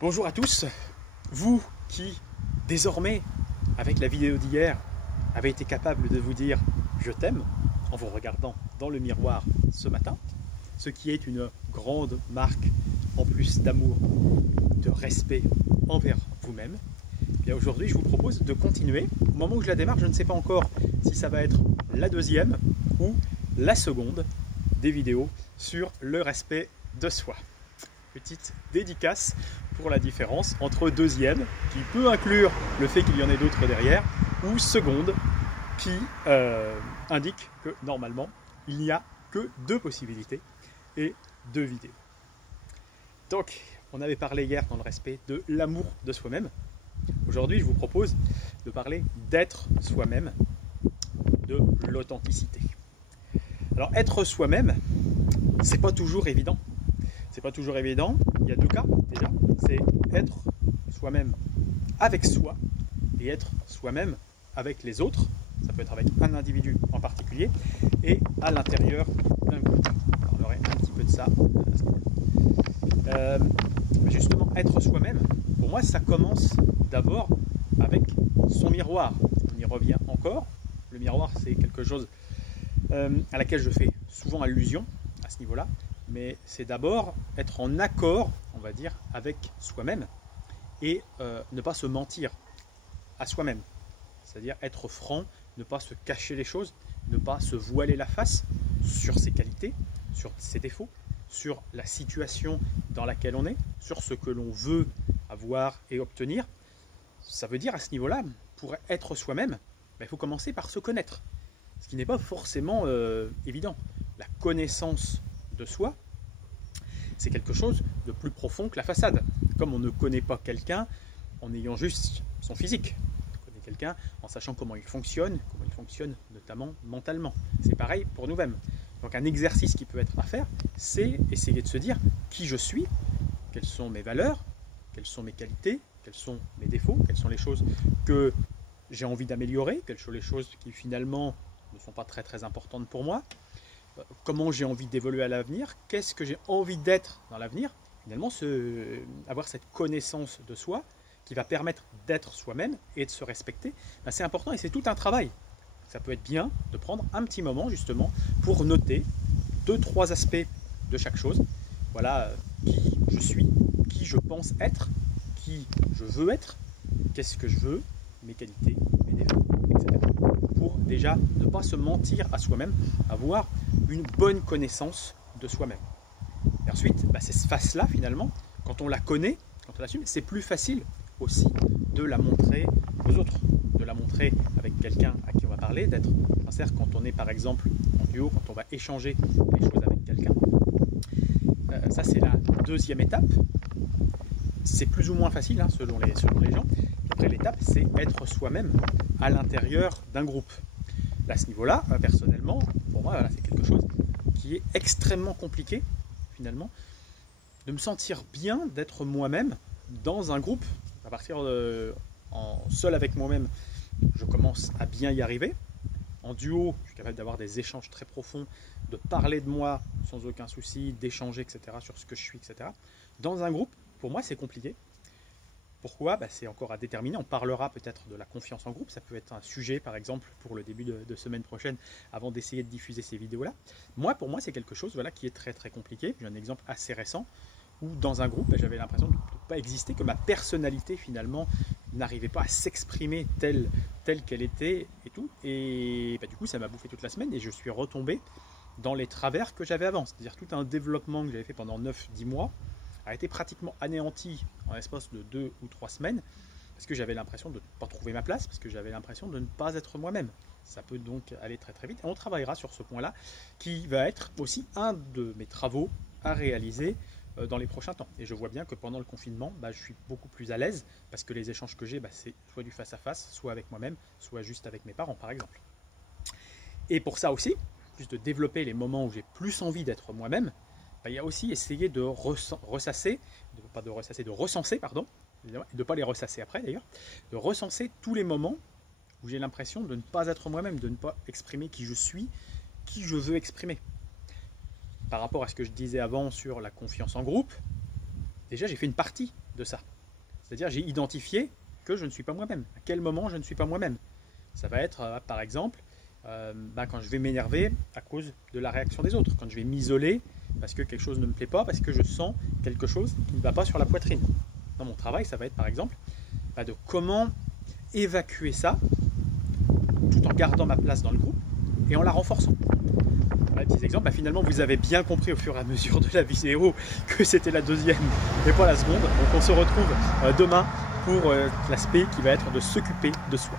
Bonjour à tous, vous qui désormais, avec la vidéo d'hier, avez été capable de vous dire « je t'aime » en vous regardant dans le miroir ce matin, ce qui est une grande marque en plus d'amour, de respect envers vous-même. Et aujourd'hui, je vous propose de continuer. Au moment où je la démarre, je ne sais pas encore si ça va être la deuxième ou la seconde des vidéos sur le respect de soi. Petite dédicace pour la différence entre deuxième, qui peut inclure le fait qu'il y en ait d'autres derrière, ou seconde, qui indique que normalement, il n'y a que deux possibilités et deux vidéos. Donc, on avait parlé hier dans le respect de l'amour de soi-même. Aujourd'hui, je vous propose de parler d'être soi-même, de l'authenticité. Alors, être soi-même, c'est pas toujours évident. C'est pas toujours évident. Il y a deux cas déjà. C'est être soi-même avec soi et être soi-même avec les autres. Ça peut être avec un individu en particulier et à l'intérieur d'un groupe. On parlerai un petit peu de ça. Justement, être soi-même, pour moi, ça commence d'abord avec son miroir. On y revient encore. Le miroir, c'est quelque chose à laquelle je fais souvent allusion à ce niveau-là. Mais c'est d'abord être en accord, on va dire, avec soi-même et ne pas se mentir à soi-même. C'est-à-dire être franc, ne pas se cacher les choses, ne pas se voiler la face sur ses qualités, sur ses défauts, sur la situation dans laquelle on est, sur ce que l'on veut avoir et obtenir. Ça veut dire à ce niveau-là, pour être soi-même, il faut commencer par se connaître. Ce qui n'est pas forcément évident. La connaissance de soi, c'est quelque chose de plus profond que la façade. Comme on ne connaît pas quelqu'un en ayant juste son physique. On connaît quelqu'un en sachant comment il fonctionne notamment mentalement. C'est pareil pour nous-mêmes. Donc un exercice qui peut être à faire, c'est essayer de se dire qui je suis, quelles sont mes valeurs, quelles sont mes qualités, quels sont mes défauts, quelles sont les choses que j'ai envie d'améliorer, quelles sont les choses qui finalement ne sont pas très importantes pour moi. Comment j'ai envie d'évoluer à l'avenir, qu'est-ce que j'ai envie d'être dans l'avenir, finalement avoir cette connaissance de soi qui va permettre d'être soi-même et de se respecter, c'est important et c'est tout un travail. Ça peut être bien de prendre un petit moment justement pour noter 2-3 aspects de chaque chose. Voilà qui je suis, qui je pense être, qui je veux être, qu'est-ce que je veux, mes qualités, mes défauts, etc. Pour déjà ne pas se mentir à soi-même, avoir une bonne connaissance de soi-même. Et ensuite, c'est cette face-là finalement, quand on la connaît, quand on l'assume, c'est plus facile aussi de la montrer aux autres, de la montrer avec quelqu'un à qui on va parler, d'être sincère quand on est par exemple en duo, quand on va échanger les choses avec quelqu'un. Ça c'est la deuxième étape. C'est plus ou moins facile selon les gens. Et après l'étape, c'est être soi-même à l'intérieur d'un groupe. Là, à ce niveau-là, personnellement, pour moi, c'est quelque chose qui est extrêmement compliqué, finalement, de me sentir bien d'être moi-même dans un groupe. À partir seul avec moi-même, je commence à bien y arriver. En duo, je suis capable d'avoir des échanges très profonds, de parler de moi sans aucun souci, d'échanger, etc., sur ce que je suis, etc. Dans un groupe, pour moi, c'est compliqué. Pourquoi ? C'est encore à déterminer. On parlera peut-être de la confiance en groupe. Ça peut être un sujet, par exemple, pour le début de semaine prochaine, avant d'essayer de diffuser ces vidéos-là. Pour moi, c'est quelque chose qui est très compliqué. J'ai un exemple assez récent où, dans un groupe, j'avais l'impression de ne pas exister, que ma personnalité, finalement, n'arrivait pas à s'exprimer telle qu'elle était et tout. Et du coup, ça m'a bouffé toute la semaine et je suis retombé dans les travers que j'avais avant. C'est-à-dire tout un développement que j'avais fait pendant 9-10 mois a été pratiquement anéanti en l'espace de 2 ou 3 semaines parce que j'avais l'impression de ne pas trouver ma place, parce que j'avais l'impression de ne pas être moi-même. Ça peut donc aller très vite et on travaillera sur ce point-là qui va être aussi un de mes travaux à réaliser dans les prochains temps. Et je vois bien que pendant le confinement, je suis beaucoup plus à l'aise parce que les échanges que j'ai, c'est soit du face-à-face, soit avec moi-même, soit juste avec mes parents par exemple. Et pour ça aussi, plus de développer les moments où j'ai plus envie d'être moi-même, il y a aussi essayer de recenser, et de ne pas les ressasser après d'ailleurs, de recenser tous les moments où j'ai l'impression de ne pas être moi-même, de ne pas exprimer qui je suis, qui je veux exprimer. Par rapport à ce que je disais avant sur la confiance en groupe, déjà j'ai fait une partie de ça. C'est-à-dire j'ai identifié que je ne suis pas moi-même. À quel moment je ne suis pas moi-même? Ça va être, par exemple, quand je vais m'énerver à cause de la réaction des autres, quand je vais m'isoler parce que quelque chose ne me plaît pas, parce que je sens quelque chose qui ne va pas sur la poitrine. Dans mon travail, ça va être par exemple de comment évacuer ça tout en gardant ma place dans le groupe et en la renforçant. Voilà, petits exemples. Finalement, vous avez bien compris au fur et à mesure de la vidéo que c'était la deuxième et pas la seconde. Donc on se retrouve demain pour l'aspect qui va être de s'occuper de soi.